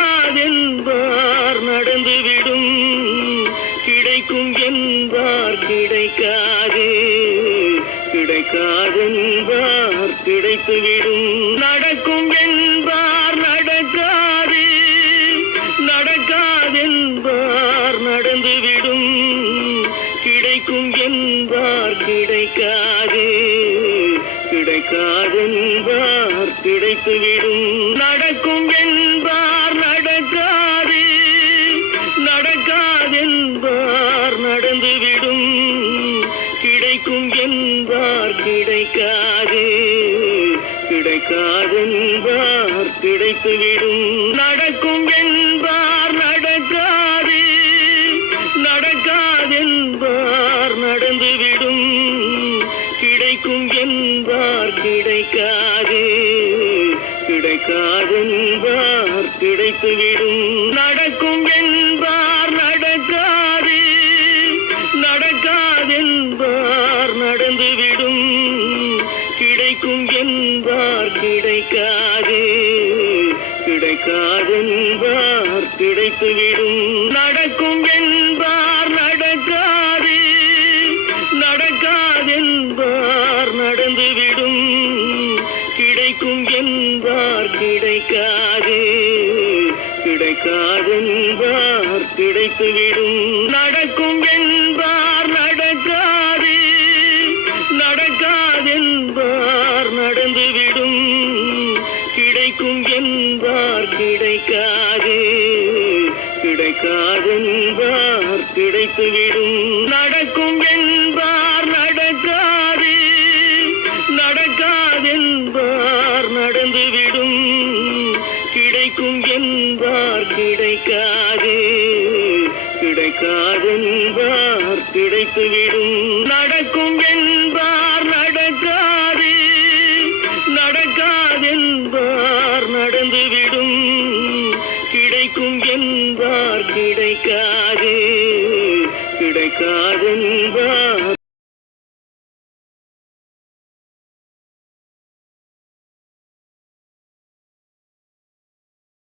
கிடைக்காதென்பார் நடந்துவிடும் கிடைக்கும் என்பார் கிடைக்காது. கிடைக்காதென்பார் கிடைத்துவிடும் நடக்கும் என்பார் நடக்காது. நடக்காதென்பார் நடந்துவிடும் கிடைக்கும் என்பார் கிடைக்காது. கிடைக்காதென்பார் கிடைத்துவிடும் நடக்கும் என் நடந்துவிடும் கிடைக்கும் என்பார் கிடைக்காது. கிடைக்காதென்பார் கிடைத்துவிடும். நடக்கும் என்பார் நடக்காது. நடக்காதென்பார் நடந்துவிடும். கிடைக்கும் என்பார் கிடைக்காது. கிடைக்காதென்பார் கிடைத்துவிடும். நடக்கும் என்பார் நட விடும். கிடைக்கும் என்பார் கிடைக்காது. கிடைக்காதென்பார் கிடைத்துவிடும் நடக்கும் என்பார் நடக்காது. நடக்காதென்பார் நடந்துவிடும் கிடைக்கும் என்பார் கிடைக்காது. கிடைக்காதென்பார் கிடைத்துவிடும் நடக்கும் என்பார் கிடைக்கும் என்பார் கிடைக்காது கிடைக்காதென்பார் கிடைத்துவிடும் நடக்கும் என்பார் நடக்காது. நடக்காதென்பார் நடந்துவிடும் கிடைக்கும் என்பார் கிடைக்காது. கிடைக்காதென்பார் கிடைத்துவிடும் நடக்கும் என்பார் நடக்காதென்பார் நடந்துவிடும் கிடைக்கும் என்பார் கிடைக்காது. கிடைக்காதென்பார்